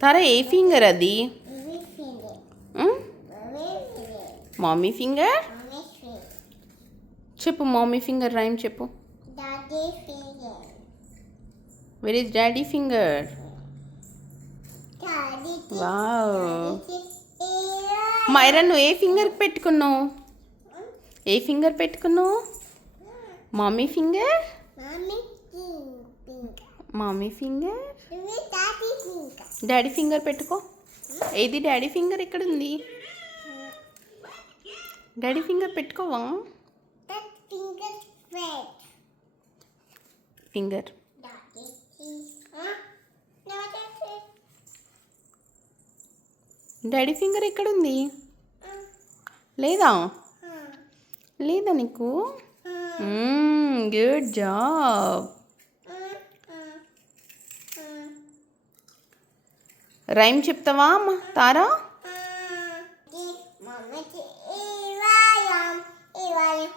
తారా ఏ ఫింగర్ అది. Mummy finger. చెప్పు మమ్మీ ఫింగర్ రైమ్ చెప్పు. Where is daddy finger wow. Myra నువ్వు ఏ ఫింగర్ పెట్టుకున్నావు ఏ ఫింగర్ పెట్టుకున్నావు mummy finger. Mummy finger. Daddy finger. పెట్టుకో. ఏది డాడీ ఫింగర్ ఎక్కడ ఉంది డాడీ ఫింగర్ పెట్టుకోవా. ఫింగర్. Daddy finger. ఎక్కడ ఉంది Uh, లేదా? లేదా నీకు? గుడ్ జాబ్ రైమ్ చెప్తావా అమ్మ తారా మమ్మకి ఇవాయం ఇవాయం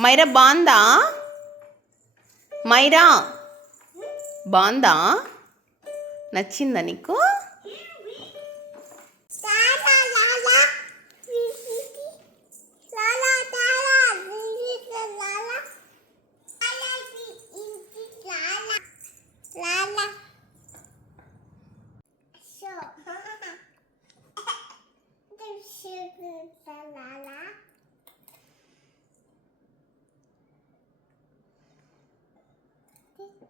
మైరా బాందా? మైరా బాందా? నచ్చిందా నీకు? 笑哈哈哈这是个啥啦啦真的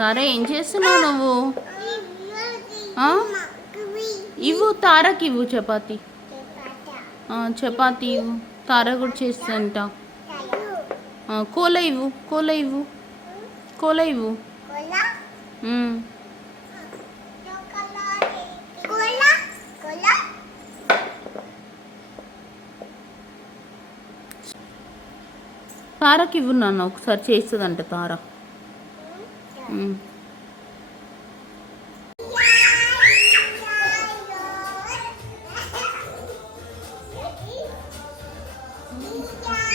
తారా ఏం చేస్తున్నావు నువ్వు? ఇవ్వు తారాకి ఇవ్వు చపాతి. చపాతి ఇవ్వు. తారా కూడా చేస్తుంట కోల ఇవ్వు కోల ఇవ్వు. కోల ఇవ్వు. తారకి తారాకి ఇవ్వు నాన్న ఒకసారి చేస్తుందంట తారా ừ. Yeah.